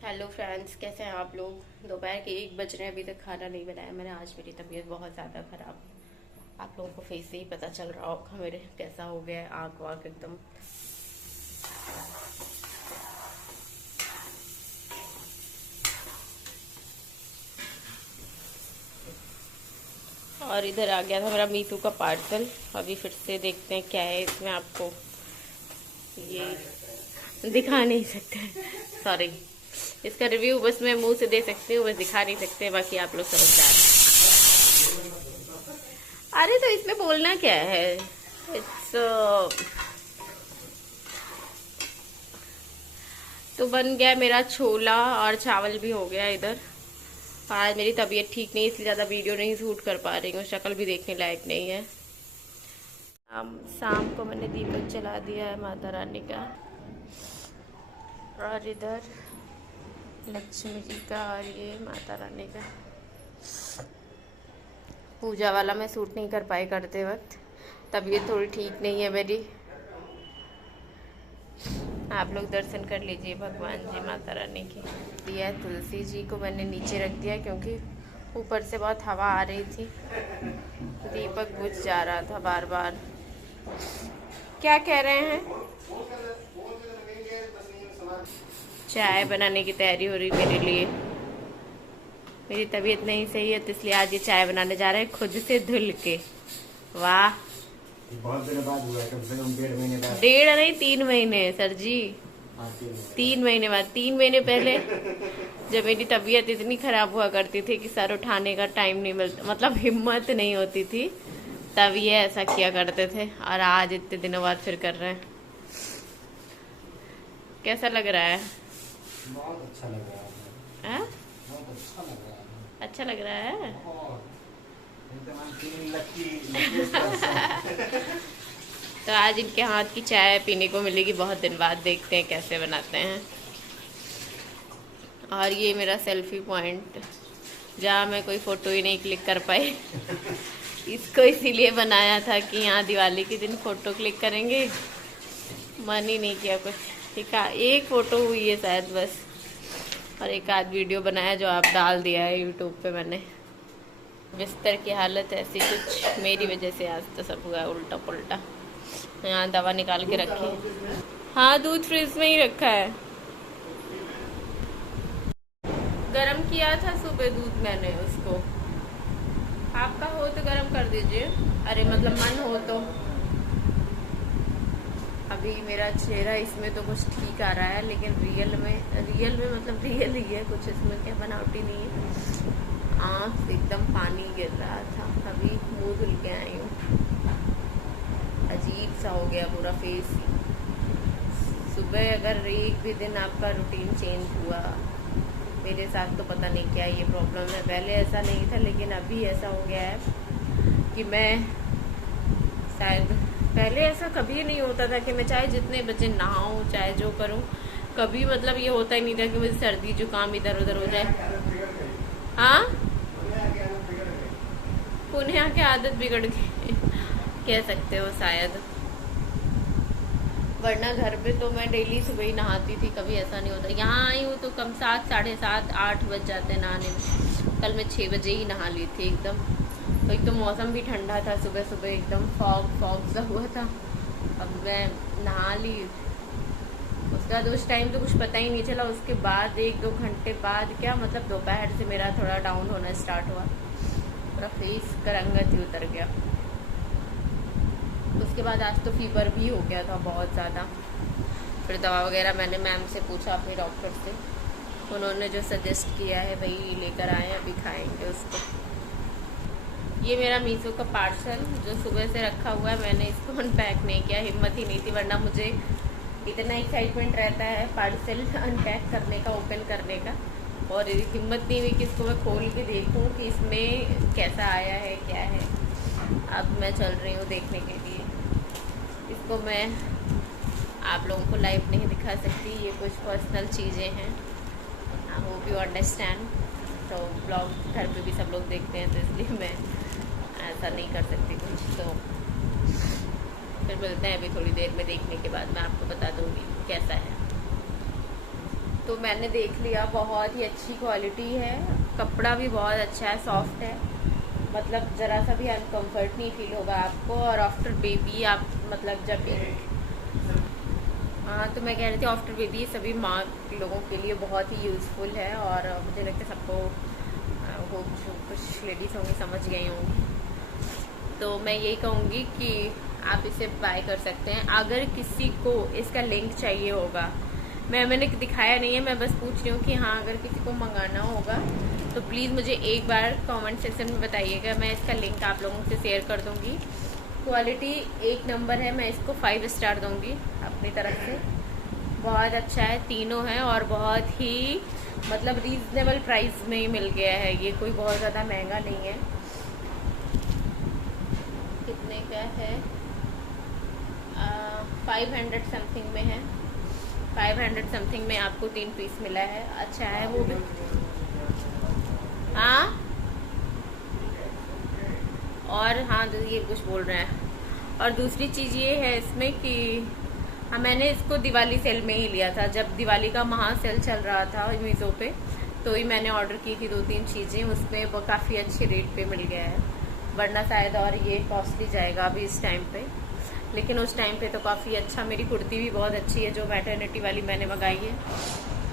Hello friends, कैसे हैं आप लोग। दोपहर के 1 बज रहे हैं, अभी तक खाना नहीं बनाया मैंने। आज मेरी तबीयत बहुत ज़्यादा ख़राब। आप लोगों को फेस से ही पता चल रहा होगा मेरे कैसा हो गया है, आँख वाँख एकदम। और इधर आ गया था मेरा मीतू का पार्सल। अभी फिर से देखते हैं क्या है इसमें। आपको ये दिखा नहीं सकते, सॉरी। इसका रिव्यू बस मैं मुंह से दे सकती हूँ, बस दिखा नहीं सकते। बाकी आप लोग समझदार हैं। अरे तो इसमें बोलना क्या है। इट्स तो बन गया मेरा छोला और चावल भी हो गया इधर। आज मेरी तबीयत ठीक नहीं, इसलिए ज़्यादा वीडियो नहीं शूट कर पा रही हूँ। शक्ल भी देखने लायक नहीं है। शाम को मैंने दीपक जला दिया है माता रानी का, और इधर लक्ष्मी जी का और ये माता रानी का। पूजा वाला मैं शूट नहीं कर पाई करते वक्त, तबीयत थोड़ी ठीक नहीं है मेरी। आप लोग दर्शन कर लीजिए भगवान जी माता रानी की। दिया तुलसी जी को मैंने नीचे रख दिया क्योंकि ऊपर से बहुत हवा आ रही थी। दीपक बुझ जा रहा था बार बार। क्या कह रहे हैं। चाय बनाने की तैयारी हो रही मेरे लिए। मेरी तबीयत नहीं सही है तो इसलिए आज ये चाय बनाने जा रहे हैं खुद से धुल के। वाह, बहुत दिनों बाद हुआ, कम से कम 1.5 महीने बाद। 1.5 नहीं 3 महीने सर जी। 3 महीने बाद। 3 महीने पहले जब मेरी तबीयत इतनी खराब हुआ करती थी कि सर उठाने का टाइम नहीं मिलता, मतलब हिम्मत नहीं होती थी, तब ये ऐसा किया करते थे। और आज इतने दिनों बाद फिर कर रहे हैं। कैसा लग रहा है। बहुत अच्छा लग रहा है। आ? बहुत अच्छा लग रहा है। अच्छा लग रहा है। तो आज इनके हाथ की चाय पीने को मिलेगी बहुत दिन बाद। देखते हैं कैसे बनाते हैं। और ये मेरा सेल्फी पॉइंट, जहाँ मैं कोई फ़ोटो ही नहीं क्लिक कर पाई। इसको इसीलिए बनाया था कि यहाँ दिवाली के दिन फ़ोटो क्लिक करेंगे, मन ही नहीं किया कुछ। ठीक है, एक फ़ोटो हुई है शायद बस, और एक आध वीडियो बनाया जो आप डाल दिया है यूट्यूब पे मैंने। बिस्तर की हालत ऐसी कुछ मेरी वजह से आज तो सब हुआ उल्टा पुल्टा। यहाँ दवा निकाल के रखी। हाँ, दूध फ्रिज में ही रखा है। गरम किया था सुबह दूध मैंने उसको। आपका हो तो गरम कर दीजिए, अरे मतलब मन हो तो। अभी मेरा चेहरा इसमें तो कुछ ठीक आ रहा है, लेकिन रियल में मतलब रियल ही है कुछ, इसमें क्या बनावटी नहीं है। आँख से एकदम पानी गिर रहा था। अभी मुंह धुल के आई हूँ। अजीब सा हो गया पूरा फेस। सुबह अगर एक भी दिन आपका रूटीन चेंज हुआ, मेरे साथ तो पता नहीं क्या ये प्रॉब्लम है। पहले ऐसा नहीं था, लेकिन अभी ऐसा हो गया है कि मैं शायद, पहले ऐसा कभी नहीं होता था कि मैं चाहे जितने बजे नहाऊं चाहे जो करूं, कभी मतलब ये होता ही नहीं था कि मुझे सर्दी जुकाम इधर उधर हो जाए। हाँ, पुण्या की आदत बिगड़ गई कह सकते हो शायद। वरना घर पे तो मैं डेली सुबह ही नहाती थी, कभी ऐसा नहीं होता। यहाँ आई हूँ तो कम 7, 7:30, 8 बज जाते हैं नहाने में। कल मैं 6 बजे ही नहा ली थी एकदम। तो एक तो मौसम भी ठंडा था, सुबह सुबह एकदम फॉग सा हुआ था। अब मैं नहा ली, उसके बाद उस टाइम तो कुछ पता ही नहीं चला। उसके बाद 1-2 घंटे बाद, क्या मतलब दोपहर से मेरा थोड़ा डाउन होना स्टार्ट हुआ, पूरा फेस का रंगत ही उतर गया। उसके बाद आज तो फीवर भी हो गया था बहुत ज़्यादा। फिर दवा वगैरह मैंने मैम से पूछा, अपने डॉक्टर से, उन्होंने जो सजेस्ट किया है वही लेकर आए, अभी खाएंगे उसको। ये मेरा मीशो का पार्सल जो सुबह से रखा हुआ है, मैंने इसको अनपैक नहीं किया, हिम्मत ही नहीं थी। वरना मुझे इतना एक्साइटमेंट रहता है पार्सल अनपैक करने का, ओपन करने का, और हिम्मत नहीं हुई कि इसको मैं खोल के देखूं कि इसमें कैसा आया है, क्या है। अब मैं चल रही हूँ देखने के लिए। इसको मैं आप लोगों को लाइव नहीं दिखा सकती, ये कुछ पर्सनल चीज़ें हैं। I hope you understand. तो ब्लॉग घर पे भी सब लोग देखते हैं, तो इसलिए मैं ऐसा नहीं कर सकती कुछ। तो फिर मिलते हैं अभी थोड़ी देर में, देखने के बाद मैं आपको बता दूँगी कैसा है। तो मैंने देख लिया, बहुत ही अच्छी क्वालिटी है, कपड़ा भी बहुत अच्छा है, सॉफ्ट है, मतलब ज़रा सा भी अनकम्फर्ट नहीं फील होगा आपको। और आफ्टर बेबी आप मतलब जब हाँ, तो मैं कह रही थी आफ्टर बेबी सभी माँ लोगों के लिए बहुत ही यूज़फुल है। और मुझे लगता है सबको वो कुछ लेडीज़ होंगी समझ गई होंगी। तो मैं यही कहूँगी कि आप इसे बाय कर सकते हैं। अगर किसी को इसका लिंक चाहिए होगा, मैंने दिखाया नहीं है, मैं बस पूछ रही हूँ कि हाँ अगर किसी को मंगाना होगा तो प्लीज़ मुझे एक बार कमेंट सेक्शन में बताइएगा, मैं इसका लिंक आप लोगों से शेयर कर दूँगी। क्वालिटी एक नंबर है, मैं इसको 5 स्टार दूँगी अपनी तरफ से। बहुत अच्छा है, तीनों है और बहुत ही मतलब रीज़नेबल प्राइस में ही मिल गया है, ये कोई बहुत ज़्यादा महंगा नहीं है। कितने का है? 500 समथिंग में है, 500 समथिंग में आपको 3 पीस मिला है। अच्छा है वो भी। हाँ और हाँ ये कुछ बोल रहे हैं। और दूसरी चीज़ ये है इसमें कि हाँ मैंने इसको दिवाली सेल में ही लिया था, जब दिवाली का महा सेल चल रहा था मीशो पे, तो ही मैंने ऑर्डर की थी 2-3 चीज़ें, उसमें वो काफ़ी अच्छे रेट पे मिल गया है, वरना शायद और ये कॉस्टली जाएगा अभी इस टाइम पे। लेकिन उस टाइम पे तो काफ़ी अच्छा, मेरी कुर्ती भी बहुत अच्छी है जो मैटरनिटी वाली मैंने मंगाई है,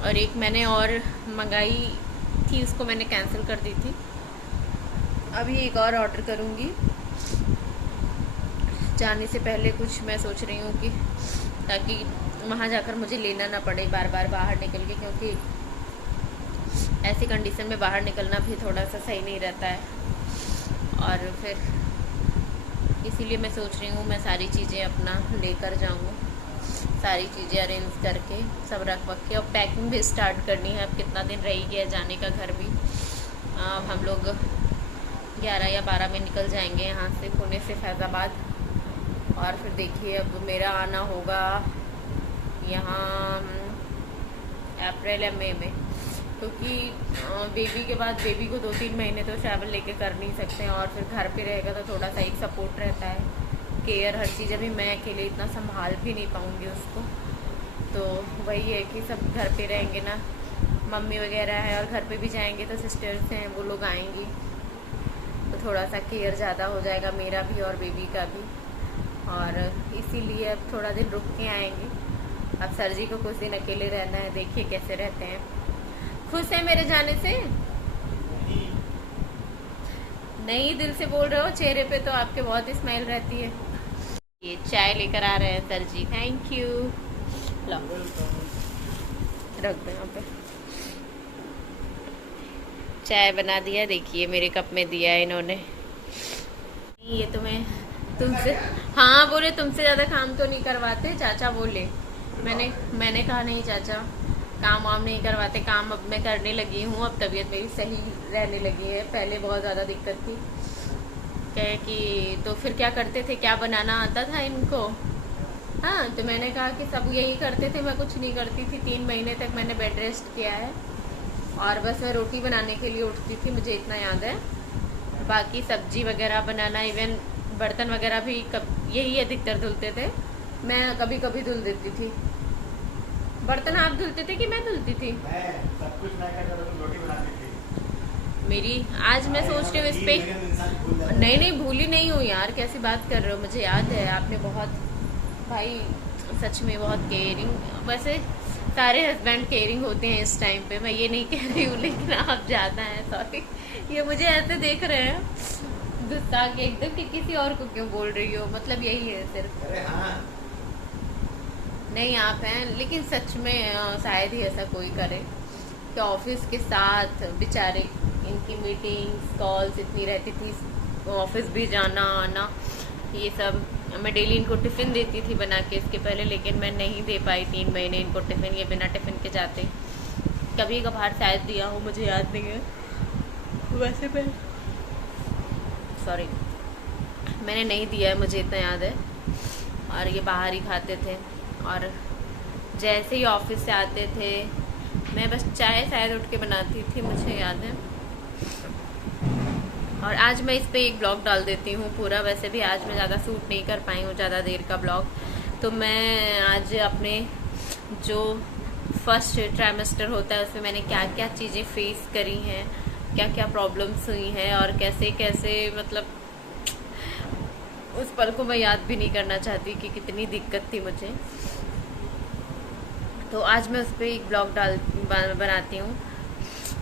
और एक मैंने और मंगाई थी उसको मैंने कैंसिल कर दी थी, अभी एक और ऑर्डर करूँगी। जाने से पहले कुछ मैं सोच रही हूँ कि ताकि वहाँ जाकर मुझे लेना ना पड़े बार बार बाहर निकल के, क्योंकि ऐसी कंडीशन में बाहर निकलना भी थोड़ा सा सही नहीं रहता है। और फिर इसीलिए मैं सोच रही हूँ मैं सारी चीज़ें अपना लेकर जाऊँ, सारी चीज़ें अरेंज करके सब रख के, और पैकिंग भी स्टार्ट करनी है। अब कितना दिन रह गया जाने का घर भी, हम लोग 11 या 12 में निकल जाएंगे यहाँ से, पुणे से फैज़ाबाद। और फिर देखिए अब मेरा आना होगा यहाँ अप्रैल या मई में, क्योंकि बेबी के बाद बेबी को 2-3 महीने तो ट्रैवल लेके कर नहीं सकते हैं, और फिर घर पे रहेगा तो थोड़ा सा एक सपोर्ट रहता है, केयर हर चीज़। अभी मैं अकेले इतना संभाल भी नहीं पाऊँगी उसको, तो वही है कि सब घर पे रहेंगे ना, मम्मी वगैरह है, और घर पे भी जाएंगे तो सिस्टर्स हैं वो लोग आएंगी, तो थोड़ा सा केयर ज़्यादा हो जाएगा मेरा भी और बेबी का भी। और इसीलिए अब थोड़ा दिन रुक के आएंगे। अब सर जी को कुछ दिन अकेले रहना है, देखिए कैसे रहते हैं। खुश है मेरे जाने से? नहीं दिल से बोल रहे हो, चेहरे पे तो आपके बहुत स्माइल रहती है। ये चाय लेकर आ रहे हैं सर जी, थैंक यू। लो रख दो यहाँ पे, चाय बना दिया, देखिए मेरे कप में दिया है इन्होंने। ये तो मैं तुमसे, हाँ बोले तुमसे ज़्यादा काम तो नहीं करवाते चाचा बोले। मैंने कहा नहीं चाचा काम वाम नहीं करवाते, काम अब मैं करने लगी हूँ, अब तबीयत मेरी सही रहने लगी है, पहले बहुत ज़्यादा दिक्कत थी। कहे कि तो फिर क्या करते थे, क्या बनाना आता था इनको? हाँ तो मैंने कहा कि सब यही करते थे, मैं कुछ नहीं करती थी। 3 महीने तक मैंने बेड रेस्ट किया है, और बस मैं रोटी बनाने के लिए उठती थी, मुझे इतना याद है। बाकी सब्जी वगैरह बनाना, इवन बर्तन वगैरह भी यही अधिकतर धुलते थे, मैं कभी कभी धुल देती थी। बर्तन आप धुलते थे कि मैं धुलती थी? सब कुछ मैं करता था, रोटी बनाती थी मेरी आज मैं सोच रही हूँ इस पे, नहीं भूली नहीं हूँ यार, कैसी बात कर रहे हो, मुझे याद है आपने बहुत, भाई सच में बहुत केयरिंग। वैसे सारे हस्बैंड केयरिंग होते हैं इस टाइम पे, मैं ये नहीं कह रही हूँ, लेकिन आप ज़्यादा हैं, सॉरी। ये मुझे ऐसे देख रहे हैं गुस्सा के एकदम कि किसी और को क्यों बोल रही हो, मतलब यही है सिर्फ। अरे हाँ नहीं आप हैं, लेकिन सच में शायद ही ऐसा कोई करे कि ऑफिस के साथ बेचारे, इनकी मीटिंग्स कॉल्स इतनी रहती थी, ऑफिस भी जाना आना ये सब। मैं डेली इनको टिफ़िन देती थी बना के इसके पहले, लेकिन मैं नहीं दे पाई 3 महीने इनको टिफ़िन, ये बिना टिफ़िन के जाते। कभी कभार शायद दिया हो, मुझे याद नहीं है, वैसे मैं सॉरी मैंने नहीं दिया है, मुझे इतना याद है। और ये बाहर ही खाते थे, और जैसे ही ऑफिस से आते थे मैं बस चाय शायद उठ के बनाती थी, मुझे याद है। और आज मैं इस पे एक ब्लॉग डाल देती हूँ पूरा, वैसे भी आज मैं ज़्यादा शूट नहीं कर पाई हूँ ज़्यादा देर का ब्लॉग, तो मैं आज अपने जो फर्स्ट ट्राइमेस्टर होता है उसमें मैंने क्या क्या चीज़ें फेस करी हैं, क्या क्या प्रॉब्लम्स हुई हैं और कैसे कैसे मतलब उस पल को मैं याद भी नहीं करना चाहती कि कितनी दिक्कत थी मुझे। तो आज मैं उस पर एक ब्लॉग बनाती हूँ,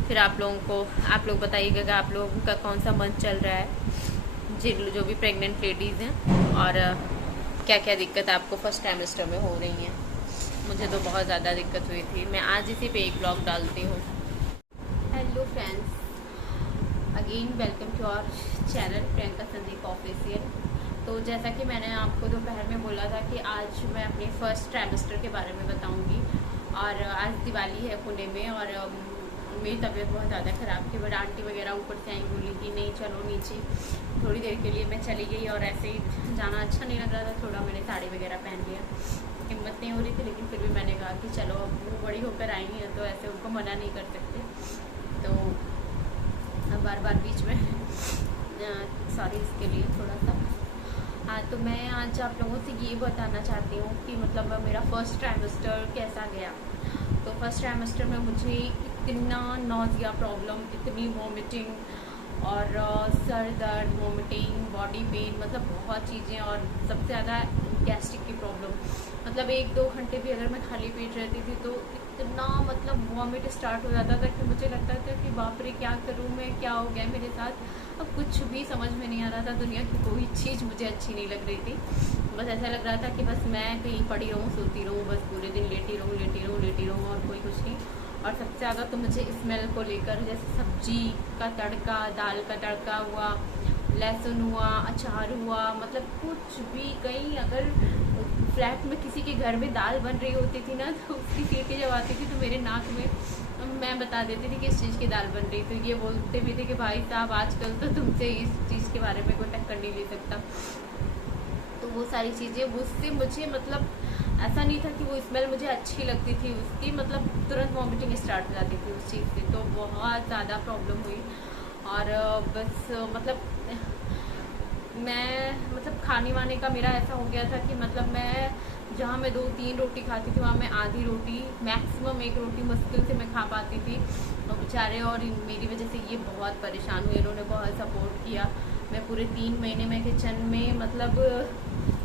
फिर आप लोग बताइएगा कि आप लोगों का कौन सा मंथ चल रहा है, जो भी प्रेग्नेंट लेडीज़ हैं, और क्या क्या दिक्कत आपको फर्स्ट ट्राइमेस्टर में हो रही हैं। मुझे तो बहुत ज़्यादा दिक्कत हुई थी। मैं आज इसी पे एक ब्लॉग डालती हूँ। Hello friends, again welcome to our channel Priyanka Sandeep official. तो जैसा कि मैंने आपको दोपहर में बोला था कि आज मैं अपने फर्स्ट ट्राइमेस्टर के बारे में बताऊंगी, और आज दिवाली है पुणे में, और मेरी तबीयत बहुत ज़्यादा ख़राब थी, बट आंटी वगैरह ऊपर से आई, बोली कि नहीं चलो नीचे। थोड़ी देर के लिए मैं चली गई और ऐसे ही जाना अच्छा नहीं लग रहा था, थोड़ा मैंने साड़ी वगैरह पहन लिया, हिम्मत नहीं हो रही थी, लेकिन फिर भी मैंने कहा कि चलो अब वो बड़ी होकर आई हैं तो ऐसे उनको मना नहीं कर सकते। तो बार बार बीच में सॉरी इसके लिए थोड़ा सा। हाँ, तो मैं आज आप लोगों से ये बताना चाहती हूँ कि मतलब मेरा फर्स्ट ट्राइमेस्टर कैसा गया। तो फर्स्ट ट्राइमेस्टर में मुझे इतना नॉजिया प्रॉब्लम, इतनी वॉमिटिंग और सर दर्द, वॉमिटिंग, बॉडी पेन, मतलब बहुत चीज़ें, और सबसे ज़्यादा गैस्ट्रिक की प्रॉब्लम। मतलब 1-2 घंटे भी अगर मैं खाली पेट रहती थी तो इतना मतलब वॉमिट स्टार्ट हो जाता था कि मुझे लगता था कि बाप रे क्या करूँ मैं, क्या हो गया मेरे साथ। अब कुछ भी समझ में नहीं आ रहा था, दुनिया की कोई चीज़ मुझे अच्छी नहीं लग रही थी। बस ऐसा लग रहा था कि बस मैं कहीं पड़ी रहूँ, सोती रहूँ, बस पूरे दिन लेटी रहूँ और कोई कुछ नहीं। और सबसे ज़्यादा तो मुझे स्मेल को लेकर, जैसे सब्जी का तड़का, दाल का तड़का हुआ, लहसुन हुआ, अचार हुआ, मतलब कुछ भी, कहीं अगर फ्लैट में किसी के घर में दाल बन रही होती थी ना, तो उसकी सीटी जब आती थी तो मेरे नाक में मैं बता देती थी कि इस चीज़ की दाल बन रही। तो ये बोलते भी थे कि भाई साहब आजकल तो तुमसे इस चीज़ के बारे में कोई टक्कर नहीं ले सकता। तो वो सारी चीज़ें उससे मुझे मतलब ऐसा नहीं था कि वो स्मेल मुझे अच्छी लगती थी उसकी, मतलब तुरंत वॉमिटिंग स्टार्ट हो जाती थी उस चीज़ से। तो बहुत ज़्यादा प्रॉब्लम हुई, और बस मतलब मैं मतलब खाने वाने का मेरा ऐसा हो गया था कि मतलब मैं जहाँ मैं 2-3 रोटी खाती थी वहाँ मैं आधी रोटी, मैक्सिमम 1 रोटी मुश्किल से मैं खा पाती थी। और बेचारे और मेरी वजह से ये बहुत परेशान हुए, इन्होंने बहुत सपोर्ट किया। मैं पूरे 3 महीने में किचन में मतलब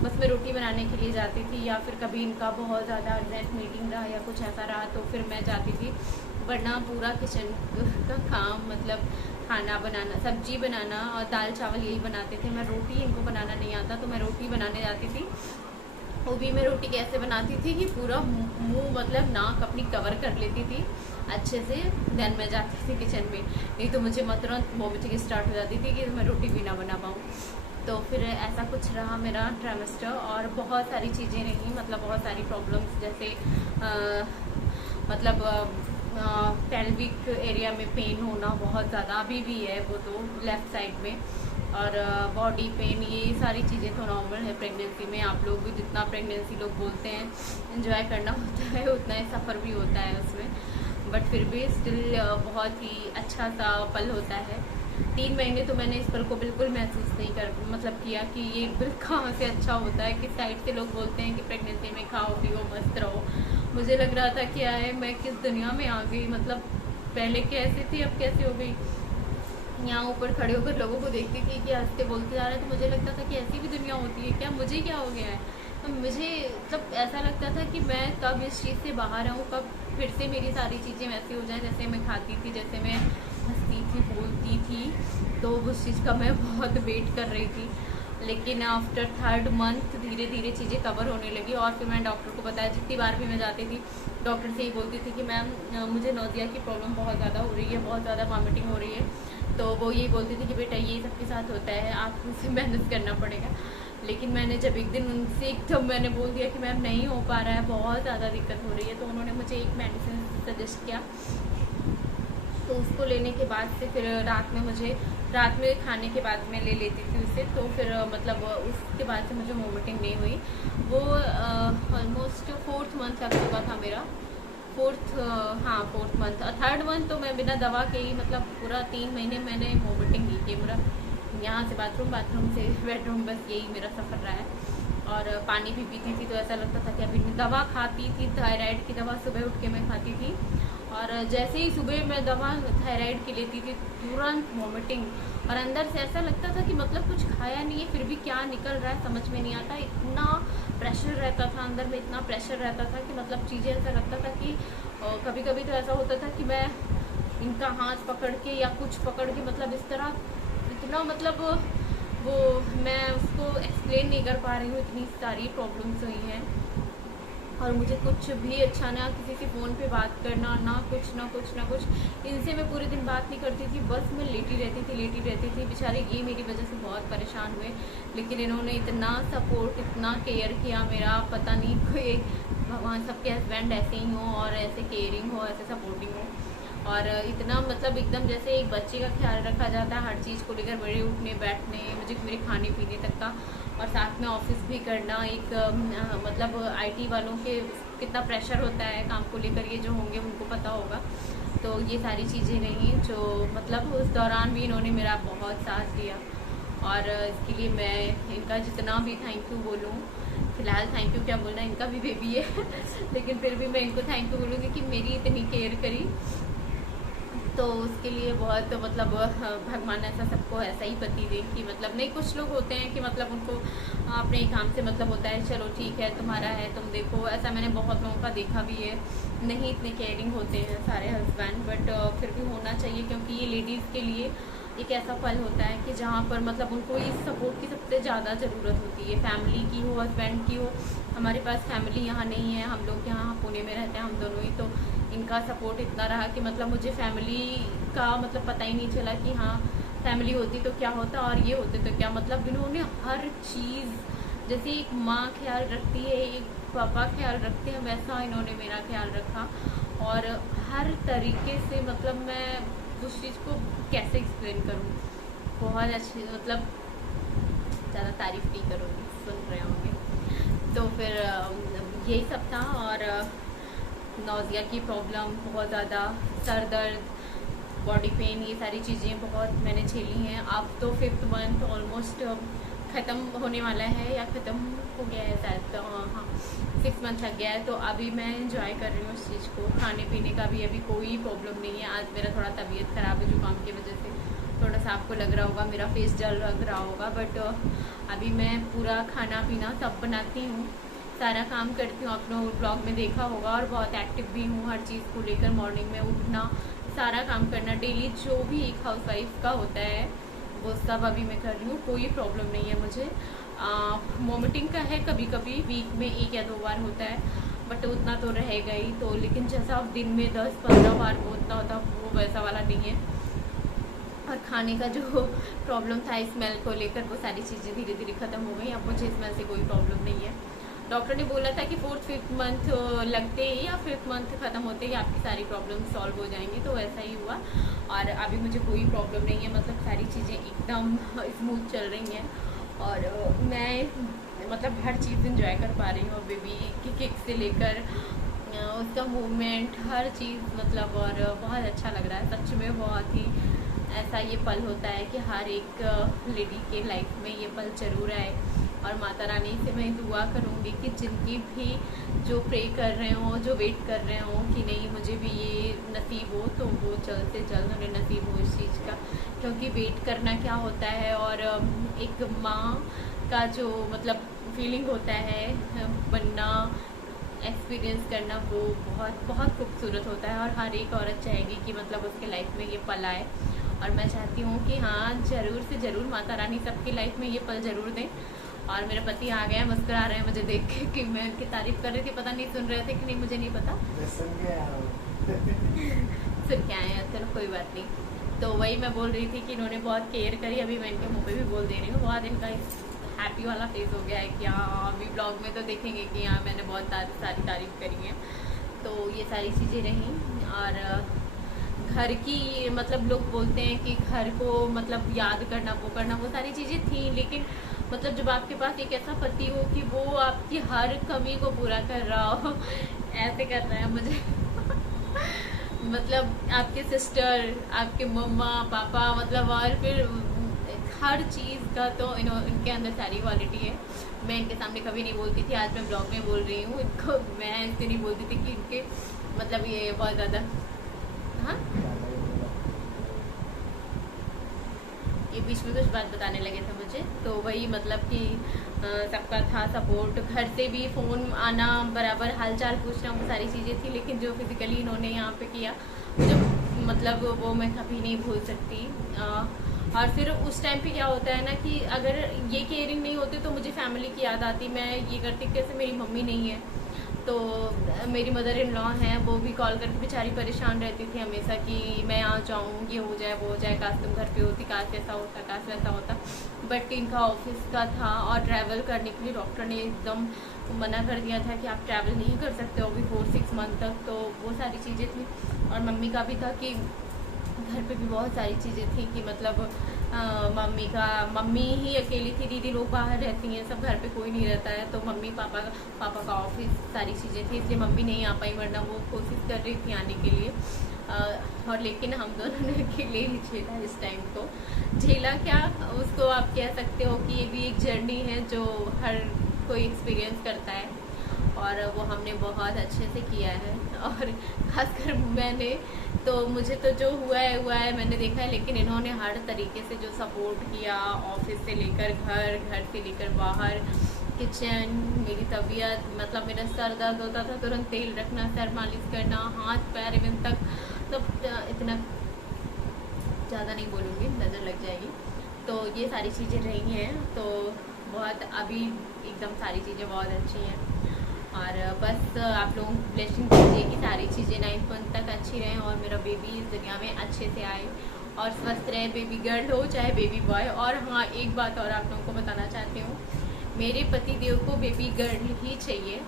बस मैं रोटी बनाने के लिए जाती थी, या फिर कभी इनका बहुत ज़्यादा अर्जेंट मीटिंग रहा या कुछ ऐसा रहा तो फिर मैं जाती थी, वरना पूरा किचन का काम मतलब खाना बनाना, सब्जी बनाना और दाल चावल यही बनाते थे। मैं रोटी, इनको बनाना नहीं आता तो मैं रोटी बनाने जाती थी। वो भी मैं रोटी कैसे बनाती थी कि पूरा मुंह मतलब नाक अपनी कवर कर लेती थी अच्छे से, देन मैं जाती थी किचन में, नहीं तो मुझे तुरंत वॉमिटिंग स्टार्ट हो जाती थी कि मैं रोटी भी ना बना पाऊँ। तो फिर ऐसा कुछ रहा मेरा ट्राइमेस्टर, और बहुत सारी चीज़ें रहीं, मतलब बहुत सारी प्रॉब्लम्स, जैसे मतलब पेल्विक एरिया में पेन होना बहुत ज़्यादा, अभी भी है वो तो लेफ़्ट साइड में, और बॉडी पेन, ये सारी चीज़ें तो नॉर्मल है प्रेगनेंसी में। आप लोग जितना प्रेगनेंसी लोग बोलते हैं एंजॉय करना होता है, उतना ही सफ़र भी होता है उसमें, बट फिर भी स्टिल बहुत ही अच्छा सा पल होता है। 3 महीने तो मैंने इस पल को बिल्कुल महसूस नहीं मतलब किया कि ये बिल कहाँ से अच्छा होता है। किस साइड से लोग बोलते हैं कि प्रेगनेंसी में खाओ पियो मस्त रहो, मुझे लग रहा था क्या है मैं किस दुनिया में आ गई, मतलब पहले कैसे थी अब कैसे हो गई। यहाँ ऊपर खड़े होकर लोगों को देखती थी कि हंसते बोलते जा रहे थे, तो मुझे लगता था कि ऐसी भी दुनिया होती है क्या, मुझे क्या हो गया है। तो मुझे मतलब ऐसा लगता था कि मैं कब इस चीज़ से बाहर आऊँ, कब फिर से मेरी सारी चीज़ें वैसी हो जाएं जैसे मैं खाती थी, जैसे मैं हंसती थी, बोलती थी। तो उस चीज़ का मैं बहुत वेट कर रही थी, लेकिन आफ्टर 3rd मंथ धीरे धीरे चीज़ें कवर होने लगी। और फिर मैं डॉक्टर को बताया, जितनी बार भी मैं जाती थी डॉक्टर से ही बोलती थी कि मैम मुझे नोजिया की प्रॉब्लम बहुत ज़्यादा हो रही है, बहुत ज़्यादा वॉमिटिंग हो रही है। तो वो यही बोलती थी कि बेटा ये सबके साथ होता है, आपको उसे मेहनत करना पड़ेगा। लेकिन मैंने जब एक दिन उनसे एकदम मैंने बोल दिया कि मैम नहीं हो पा रहा है, बहुत ज़्यादा दिक्कत हो रही है, तो उन्होंने मुझे एक मेडिसिन सजेस्ट किया। तो उसको लेने के बाद से फिर रात में खाने के बाद में ले लेती थी उसे, तो फिर मतलब उसके बाद से मुझे वोमिटिंग नहीं हुई। वो ऑलमोस्ट 4th मंथ लग चुका था मेरा, 4th मंथ। 3rd मंथ तो मैं बिना दवा के ही मतलब पूरा 3 महीने मैंने वोमिटिंग की थी। पूरा यहाँ से बाथरूम से बेडरूम, बस यही मेरा सफ़र रहा है। और पानी भी पीती थी तो ऐसा लगता था कि अभी दवा खाती थी, थायराइड की दवा सुबह उठ के मैं खाती थी, और जैसे ही सुबह मैं दवा थायराइड की लेती थी तुरंत वॉमिटिंग, और अंदर से ऐसा लगता था कि मतलब कुछ खाया नहीं है फिर भी क्या निकल रहा है समझ में नहीं आता। इतना प्रेशर रहता था अंदर में, इतना प्रेशर रहता था कि मतलब चीज़ें ऐसा लगता था कि कभी कभी तो ऐसा होता था कि मैं इनका हाथ पकड़ के या कुछ पकड़ के मतलब इस तरह इतना मतलब वो मैं उसको एक्सप्लेन नहीं कर पा रही हूँ, इतनी सारी प्रॉब्लम्स हुई हैं। और मुझे कुछ भी अच्छा ना किसी से फ़ोन पे बात करना, ना कुछ इनसे मैं पूरे दिन बात नहीं करती थी, बस मैं लेटी रहती थी। बेचारे ये मेरी वजह से बहुत परेशान हुए, लेकिन इन्होंने इतना सपोर्ट, इतना केयर किया मेरा, पता नहीं कोई भगवान सबके हस्बैंड ऐसे ही हो और ऐसे केयरिंग हो, ऐसे सपोर्टिंग हो, और इतना मतलब एकदम जैसे एक बच्चे का ख्याल रखा जाता है हर चीज़ को लेकर, बड़े उठने बैठने, मुझे मेरे खाने पीने तक का, और साथ में ऑफिस भी करना। एक मतलब आईटी वालों के कितना प्रेशर होता है काम को लेकर, ये जो होंगे उनको पता होगा। तो ये सारी चीज़ें रहीं जो मतलब उस दौरान भी इन्होंने मेरा बहुत साथ दिया, और इसके लिए मैं इनका जितना भी थैंक यू बोलूँ, फिलहाल थैंक यू क्या बोलना, इनका भी बेबी है लेकिन फिर भी मैं इनको थैंक यू बोलूँगी कि मेरी इतनी केयर करी, तो उसके लिए बहुत मतलब भगवान ऐसा सबको ऐसा ही पति दे कि मतलब नहीं, कुछ लोग होते हैं कि मतलब उनको अपने काम से मतलब होता है, चलो ठीक है तुम्हारा है तुम देखो, ऐसा मैंने बहुत लोगों का देखा भी है, नहीं इतने केयरिंग होते हैं सारे हस्बैंड, बट फिर भी होना चाहिए, क्योंकि ये लेडीज़ के लिए एक ऐसा पल होता है कि जहाँ पर मतलब उनको इस सपोर्ट की सबसे ज़्यादा ज़रूरत होती है, फैमिली की हो, हस्बैंड की हो। हमारे पास फैमिली यहाँ नहीं है, हम लोग यहाँ पुणे में रहते हैं हम दोनों ही, तो इनका सपोर्ट इतना रहा कि मतलब मुझे फैमिली का मतलब पता ही नहीं चला कि हाँ फैमिली होती तो क्या होता और ये होते तो क्या, मतलब इन्होंने हर चीज़, जैसे एक माँ ख्याल रखती है, एक पापा ख्याल रखते हैं, वैसा इन्होंने मेरा ख्याल रखा, और हर तरीके से मतलब मैं उस चीज़ को कैसे एक्सप्लेन करूँ, बहुत अच्छी, मतलब ज़्यादा तारीफ़ नहीं करूँगी, सुन रहे होंगे। तो फिर यही सब था, और नौजिया की प्रॉब्लम बहुत ज़्यादा, सर दर्द, बॉडी पेन, ये सारी चीज़ें बहुत मैंने झेली हैं। अब तो 5th मंथ ऑलमोस्ट ख़त्म होने वाला है, या ख़त्म हो गया है शायद, तो हाँ 6 मंथ लग गया है, तो अभी मैं इंजॉय कर रही हूँ उस चीज़ को। खाने पीने का भी अभी कोई प्रॉब्लम नहीं है। आज मेरा थोड़ा तबीयत ख़राब है जुकाम की वजह से, थोड़ा सा आपको लग रहा होगा, मेरा फेस जल लग रहा होगा, बट अभी मैं पूरा खाना पीना सब बनाती हूँ, सारा काम करती हूँ, अपने ब्लॉग में देखा होगा, और बहुत एक्टिव भी हूँ हर चीज़ को लेकर, मॉर्निंग में उठना, सारा काम करना, डेली जो भी एक हाउसवाइफ का होता है वो सब अभी मैं कर रही हूँ, कोई प्रॉब्लम नहीं है मुझे। वॉमिटिंग का है कभी कभी, वीक में 1 या 2 बार होता है, बट उतना तो रहेगा ही, तो लेकिन जैसा दिन में 10-15 बार वो उतना होता वो वैसा वाला नहीं है। और खाने का जो प्रॉब्लम था स्मेल को लेकर, वो सारी चीज़ें धीरे धीरे ख़त्म हो गई, अब मुझे स्मेल से कोई प्रॉब्लम नहीं है। डॉक्टर ने बोला था कि 4th-5th मंथ लगते ही या 5th मंथ ख़त्म होते ही आपकी सारी प्रॉब्लम सॉल्व हो जाएंगी, तो वैसा ही हुआ, और अभी मुझे कोई प्रॉब्लम नहीं है, मतलब सारी चीज़ें एकदम स्मूथ चल रही हैं, और मैं मतलब हर चीज़ इंजॉय कर पा रही हूँ, बेबी की किक से लेकर उसका मूवमेंट, हर चीज़ मतलब, और बहुत अच्छा लग रहा है सच में। बहुत ही ऐसा ये पल होता है कि हर एक लेडी के लाइफ में ये पल ज़रूर आए, और माता रानी से मैं दुआ करूँगी कि जिनकी भी जो प्रे कर रहे हो, जो वेट कर रहे हो कि नहीं मुझे भी ये नसीब हो, तो वो जल्द से जल्द उन्हें नसीब हो इस चीज़ का, क्योंकि वेट करना क्या होता है, और एक माँ का जो मतलब फीलिंग होता है बनना, एक्सपीरियंस करना, वो बहुत बहुत खूबसूरत होता है, और हर एक औरत चाहेगी कि मतलब उसके लाइफ में ये पल आए, और मैं चाहती हूँ कि हाँ ज़रूर से ज़रूर माता रानी सबकी लाइफ में ये पल ज़रूर दें। और मेरे पति आ गए, मुस्कुरा रहे हैं मुझे देख के कि मैं उनकी तारीफ़ कर रही थी, पता नहीं सुन रहे थे कि नहीं, मुझे नहीं पता सुन के आए हैं, चलो कोई बात नहीं। तो वही मैं बोल रही थी कि इन्होंने बहुत केयर करी, अभी मैं इनके मुँह पे भी बोल दे रही हूँ, बहुत इनका हैप्पी वाला फेस हो गया है कि हाँ अभी ब्लॉग में तो देखेंगे कि हाँ मैंने बहुत सारी तारीफ़ करी है। तो ये सारी चीज़ें रहीं, और घर की मतलब लोग बोलते हैं कि घर को मतलब याद करना, वो करना, वो सारी चीज़ें थी, लेकिन मतलब जब आपके पास एक ऐसा पति हो कि वो आपकी हर कमी को पूरा कर रहा हो, ऐसे कर रहा है मुझे मतलब आपके सिस्टर, आपके मम्मा पापा, मतलब और फिर हर चीज़ का तो इनके अंदर सारी क्वालिटी है। मैं इनके सामने कभी नहीं बोलती थी, आज मैं ब्लॉग में बोल रही हूँ इनको। मैं इससे नहीं बोलती थी कि इनके मतलब ये बहुत ज़्यादा, हाँ ये बीच में कुछ बात बताने लगे थे मुझे, तो वही मतलब कि सबका था सपोर्ट, घर से भी फ़ोन आना, बराबर हालचाल पूछना, वो सारी चीज़ें थी। लेकिन जो फिज़िकली इन्होंने यहाँ पे किया, जो मतलब वो मैं कभी नहीं भूल सकती। और फिर उस टाइम पे क्या होता है ना कि अगर ये केयरिंग नहीं होती तो मुझे फैमिली की याद आती। मैं ये करती कैसे, मेरी मम्मी नहीं है तो मेरी मदर इन लॉ हैं, वो भी कॉल करके बेचारी परेशान रहती थी हमेशा कि मैं आ जाऊँ, ये हो जाए वो हो जाए, काश तुम घर पे होती, काश ऐसा होता, काश वैसा होता। बट इनका ऑफिस का था और ट्रैवल करने के लिए डॉक्टर ने एकदम मना कर दिया था कि आप ट्रैवल नहीं कर सकते हो अभी 4-6 मंथ तक। तो वो सारी चीज़ें थी। और मम्मी का भी था कि घर पे भी बहुत सारी चीज़ें थी कि मतलब मम्मी ही अकेली थी, दीदी लोग बाहर रहती हैं, सब घर पे कोई नहीं रहता है। तो मम्मी पापा का ऑफिस, सारी चीज़ें थी, इसलिए मम्मी नहीं आ पाई, वरना वो कोशिश कर रही थी आने के लिए। और लेकिन हम दोनों ने अकेले ही झेला इस टाइम को। झेला क्या, उसको आप कह सकते हो कि ये भी एक जर्नी है जो हर कोई एक्सपीरियंस करता है, और वो हमने बहुत अच्छे से किया है। और खासकर मैंने तो, मुझे तो जो हुआ है मैंने देखा है, लेकिन इन्होंने हर तरीके से जो सपोर्ट किया, ऑफिस से लेकर घर, घर से लेकर बाहर, किचन, मेरी तबीयत, मतलब मेरा सर दर्द होता था तुरंत तेल रखना, सर मालिश करना, हाथ पैर इवन तक, तो इतना ज़्यादा नहीं बोलूँगी, नज़र लग जाएगी। तो ये सारी चीज़ें रही हैं, तो बहुत अभी एकदम सारी चीज़ें बहुत अच्छी हैं। और बस आप लोग ब्लेसिंग कीजिए कि सारी चीज़ें 9th मंथ तक अच्छी रहें और मेरा बेबी इस दुनिया में अच्छे से आए और स्वस्थ रहे, बेबी गर्ल हो चाहे बेबी बॉय। और हाँ, एक बात और आप लोगों को बताना चाहती हूँ, मेरे पति देव को बेबी गर्ल ही चाहिए।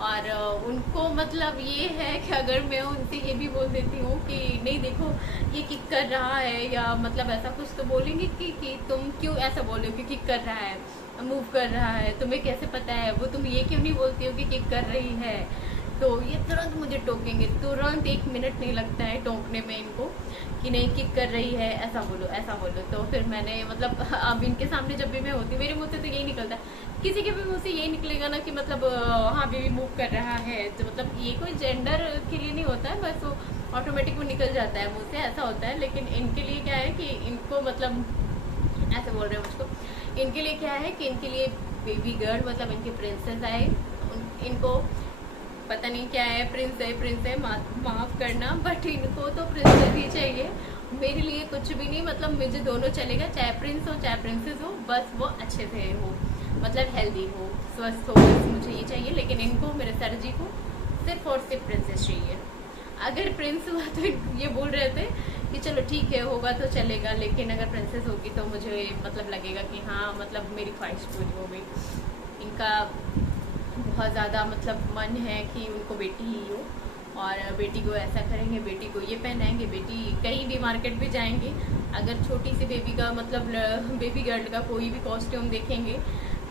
और उनको मतलब ये है कि अगर मैं उनसे ये भी बोल देती हूँ कि नहीं देखो ये किक कर रहा है, या मतलब ऐसा कुछ, तो बोलेंगे कि तुम क्यों ऐसा बोल रहे हो कि किक कर रहा है, मूव कर रहा है, तुम्हें कैसे पता है, वो तुम ये क्यों नहीं बोलती हो कि किक कर रही है। तो ये तुरंत मुझे टोकेंगे, तुरंत 1 मिनट नहीं लगता है टोकने में इनको कि नहीं किक कर रही है, ऐसा बोलो ऐसा बोलो। तो फिर मैंने मतलब अब इनके सामने जब भी मैं होती, मेरे मुँह से तो यही निकलता है, किसी के भी मुँह से यही निकलेगा ना कि मतलब हाँ बेबी मूव कर रहा है, तो मतलब ये कोई जेंडर के लिए नहीं होता है, बस वो ऑटोमेटिक वो निकल जाता है मुँह से, ऐसा होता है। लेकिन इनके लिए क्या है कि इनको मतलब ऐसे बोल रहे हैं मुझको, इनके लिए क्या है कि इनके लिए बेबी गर्ल मतलब इनके प्रिंसेस आए, इनको पता नहीं क्या है, प्रिंस है, माफ़ करना, बट इनको तो प्रिंसेस ही चाहिए। मेरे लिए कुछ भी नहीं, मतलब मुझे दोनों चलेगा, चाहे प्रिंस हो चाहे प्रिंसेस हो, बस वो अच्छे से हो, मतलब हेल्दी हो, स्वस्थ हो, बस मुझे ये चाहिए। लेकिन इनको, मेरे सर जी को सिर्फ और सिर्फ प्रिंसेस चाहिए। अगर प्रिंस हुआ तो ये बोल रहे थे कि चलो ठीक है होगा तो चलेगा, लेकिन अगर प्रिंसेस होगी तो मुझे मतलब लगेगा कि हाँ मतलब मेरी ख्वाहिश पूरी हो गई। इनका बहुत ज़्यादा मतलब मन है कि उनको बेटी ही हो, और बेटी को ऐसा करेंगे, बेटी को ये पहनाएंगे, बेटी कहीं भी मार्केट भी जाएंगे, अगर छोटी सी बेबी का मतलब बेबी गर्ल का कोई भी कॉस्ट्यूम देखेंगे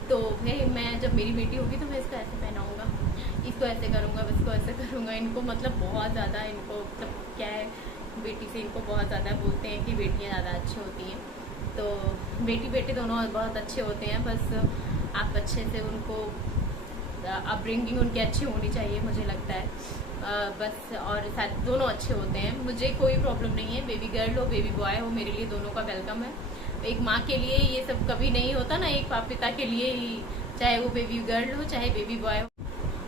तो भाई मैं जब मेरी बेटी होगी तो मैं इसको ऐसे पहनाऊँगा, इसको ऐसे करूँगा, इसको ऐसे करूँगा। इनको मतलब बहुत ज़्यादा, इनको मतलब क्या है, बेटी से इनको बहुत ज़्यादा बोलते हैं कि बेटियाँ ज़्यादा अच्छी होती हैं। तो बेटी बेटे दोनों बहुत अच्छे होते हैं, बस आप अच्छे से उनको अपब्रिंगिंग उनकी अच्छी होनी चाहिए, मुझे लगता है बस। और साथ दोनों अच्छे होते हैं, मुझे कोई प्रॉब्लम नहीं है, बेबी गर्ल हो बेबी बॉय हो, मेरे लिए दोनों का वेलकम है। एक माँ के लिए ये सब कभी नहीं होता ना, एक पिता के लिए ही, चाहे वो बेबी गर्ल हो चाहे बेबी बॉय हो।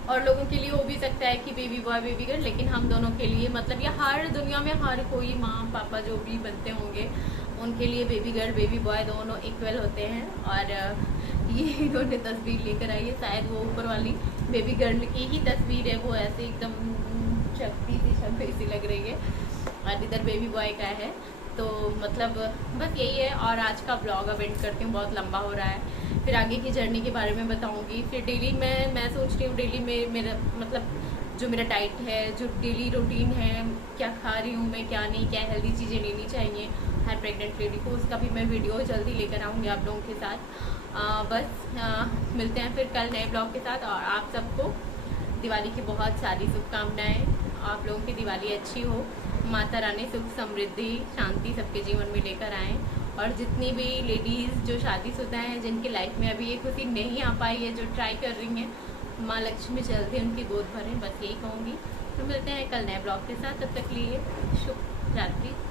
और लोगों के लिए हो भी सकता है कि बेबी बॉय बेबी गर्ल, लेकिन हम दोनों के लिए मतलब ये हर दुनिया में हर कोई माँ पापा जो भी बनते होंगे उनके लिए बेबी गर्ल बेबी बॉय दोनों इक्वल होते हैं। और ये इन्होंने तस्वीर लेकर आई है, शायद वो ऊपर वाली बेबी गर्ल की ही तस्वीर है, वो ऐसे एकदम शक्ति सी लग रही है, और इधर बेबी बॉय का है। तो मतलब बस यही है। और आज का ब्लॉग अब एंड करती हूँ, बहुत लंबा हो रहा है, फिर आगे की जर्नी के बारे में बताऊँगी। फिर डेली मैं सोच रही हूँ डेली में मेरा मतलब जो मेरा डाइट है, जो डेली रूटीन है, क्या खा रही हूँ मैं, क्या नहीं, क्या हेल्दी चीज़ें लेनी चाहिए हर प्रेग्नेंट लेडी को, उसका भी मैं वीडियो जल्दी लेकर आऊँगी आप लोगों के साथ। मिलते हैं फिर कल नए ब्लॉग के साथ, और आप सबको दिवाली की बहुत सारी शुभकामनाएँ। आप लोगों की दिवाली अच्छी हो, माता रानी सुख समृद्धि शांति सबके जीवन में लेकर आएँ, और जितनी भी लेडीज़ जो शादीशुदा हैं जिनकी लाइफ में अभी ये खुशी नहीं आ पाई है, जो ट्राई कर रही हैं, माँ लक्ष्मी जल्दी उनकी गोद भरें, बस यही कहूँगी। तो मिलते हैं कल नए ब्लॉग के साथ, तब तक लिए शुभ रात्रि।